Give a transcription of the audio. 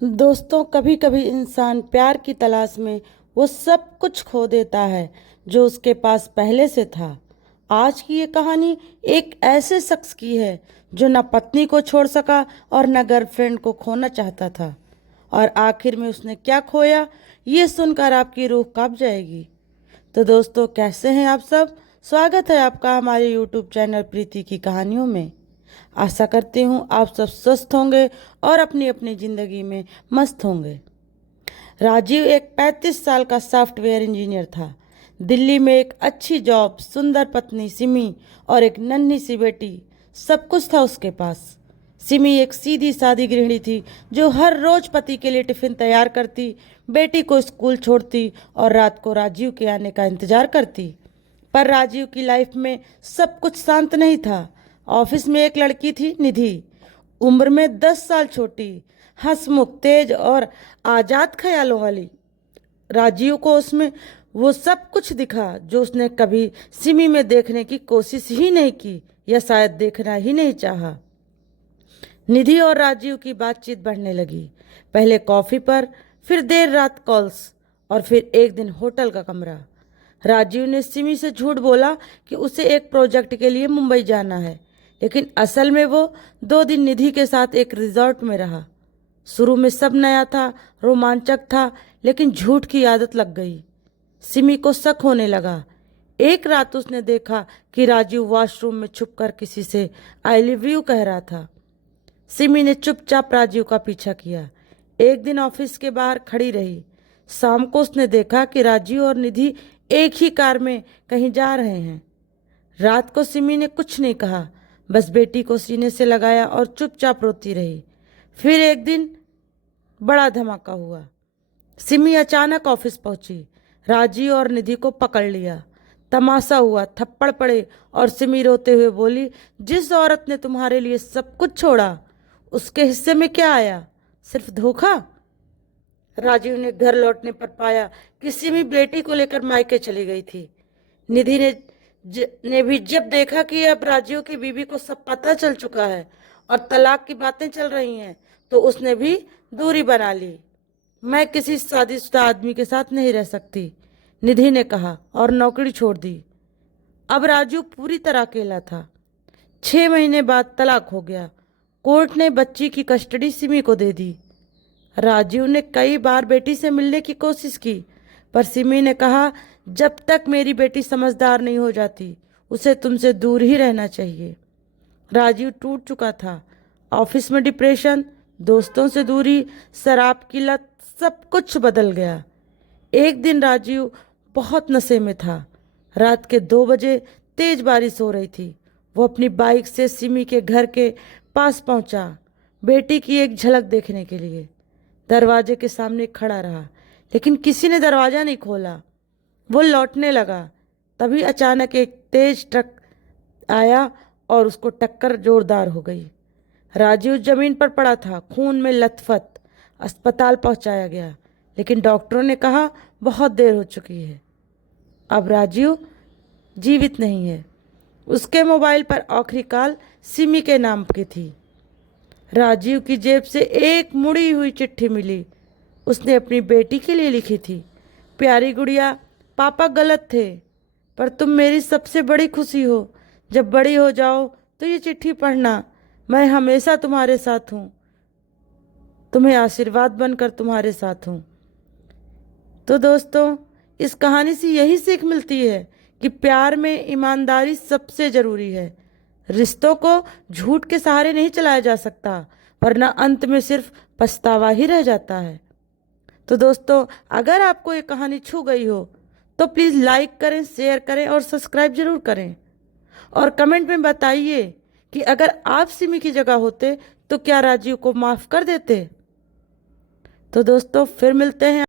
दोस्तों, कभी कभी इंसान प्यार की तलाश में वो सब कुछ खो देता है जो उसके पास पहले से था। आज की ये कहानी एक ऐसे शख्स की है जो न पत्नी को छोड़ सका और न गर्लफ्रेंड को खोना चाहता था। और आखिर में उसने क्या खोया, ये सुनकर आपकी रूह कांप जाएगी। तो दोस्तों, कैसे हैं आप सब? स्वागत है आपका हमारे यूट्यूब चैनल प्रीति की कहानियों में। आशा करती हूँ आप सब स्वस्थ होंगे और अपनी अपनी ज़िंदगी में मस्त होंगे। राजीव एक 35 साल का सॉफ्टवेयर इंजीनियर था। दिल्ली में एक अच्छी जॉब, सुंदर पत्नी सिमी और एक नन्ही सी बेटी, सब कुछ था उसके पास। सिमी एक सीधी सादी गृहिणी थी जो हर रोज पति के लिए टिफिन तैयार करती, बेटी को स्कूल छोड़ती और रात को राजीव के आने का इंतजार करती। पर राजीव की लाइफ में सब कुछ शांत नहीं था। ऑफिस में एक लड़की थी, निधि, उम्र में 10 साल छोटी, हंसमुख, तेज और आजाद ख्यालों वाली। राजीव को उसमें वो सब कुछ दिखा जो उसने कभी सिमी में देखने की कोशिश ही नहीं की या शायद देखना ही नहीं चाहा। निधि और राजीव की बातचीत बढ़ने लगी। पहले कॉफी पर, फिर देर रात कॉल्स और फिर एक दिन होटल का कमरा। राजीव ने सिमी से झूठ बोला कि उसे एक प्रोजेक्ट के लिए मुंबई जाना है, लेकिन असल में वो 2 दिन निधि के साथ एक रिजॉर्ट में रहा। शुरू में सब नया था, रोमांचक था, लेकिन झूठ की आदत लग गई। सिमी को शक होने लगा। एक रात उसने देखा कि राजीव वॉशरूम में छुपकर किसी से आई लव यू कह रहा था। सिमी ने चुपचाप राजीव का पीछा किया। एक दिन ऑफिस के बाहर खड़ी रही। शाम को उसने देखा कि राजीव और निधि एक ही कार में कहीं जा रहे हैं। रात को सिमी ने कुछ नहीं कहा, बस बेटी को सीने से लगाया और चुपचाप रोती रही। फिर एक दिन बड़ा धमाका हुआ। सिमी अचानक ऑफिस पहुंची। राजीव और निधि को पकड़ लिया। तमाशा हुआ, थप्पड़ पड़े और सिमी रोते हुए बोली, जिस औरत ने तुम्हारे लिए सब कुछ छोड़ा, उसके हिस्से में क्या आया? सिर्फ धोखा। राजीव ने घर लौटने पर पाया कि सिमी बेटी को लेकर मायके चली गई थी। निधि ने भी जब देखा कि अब राजीव की बीवी को सब पता चल चुका है और तलाक की बातें चल रही हैं, तो उसने भी दूरी बना ली। मैं किसी शादीशुदा आदमी के साथ नहीं रह सकती, निधि ने कहा और नौकरी छोड़ दी। अब राजू पूरी तरह अकेला था। 6 महीने बाद तलाक हो गया। कोर्ट ने बच्ची की कस्टडी सिमी को दे दी। राजीव ने कई बार बेटी से मिलने की कोशिश की, पर सिमी ने कहा, जब तक मेरी बेटी समझदार नहीं हो जाती, उसे तुमसे दूर ही रहना चाहिए। राजीव टूट चुका था। ऑफिस में डिप्रेशन, दोस्तों से दूरी, शराब की लत, सब कुछ बदल गया। एक दिन राजीव बहुत नशे में था। रात के 2 बजे तेज बारिश हो रही थी। वो अपनी बाइक से सिमी के घर के पास पहुंचा, बेटी की एक झलक देखने के लिए। दरवाजे के सामने खड़ा रहा, लेकिन किसी ने दरवाज़ा नहीं खोला। वो लौटने लगा, तभी अचानक एक तेज ट्रक आया और उसको टक्कर जोरदार हो गई। राजीव जमीन पर पड़ा था, खून में लथपथ। अस्पताल पहुंचाया गया, लेकिन डॉक्टरों ने कहा बहुत देर हो चुकी है, अब राजीव जीवित नहीं है। उसके मोबाइल पर आखिरी कॉल सिमी के नाम की थी। राजीव की जेब से एक मुड़ी हुई चिट्ठी मिली। उसने अपनी बेटी के लिए लिखी थी, प्यारी गुड़िया, पापा गलत थे, पर तुम मेरी सबसे बड़ी खुशी हो। जब बड़ी हो जाओ तो ये चिट्ठी पढ़ना। मैं हमेशा तुम्हारे साथ हूँ, तुम्हें आशीर्वाद बनकर तुम्हारे साथ हूँ। तो दोस्तों, इस कहानी से यही सीख मिलती है कि प्यार में ईमानदारी सबसे ज़रूरी है। रिश्तों को झूठ के सहारे नहीं चलाया जा सकता, वरना अंत में सिर्फ पछतावा ही रह जाता है। तो दोस्तों, अगर आपको ये कहानी छू गई हो तो प्लीज़ लाइक करें, शेयर करें और सब्सक्राइब जरूर करें। और कमेंट में बताइए कि अगर आप सिमी की जगह होते तो क्या राजीव को माफ़ कर देते? तो दोस्तों, फिर मिलते हैं।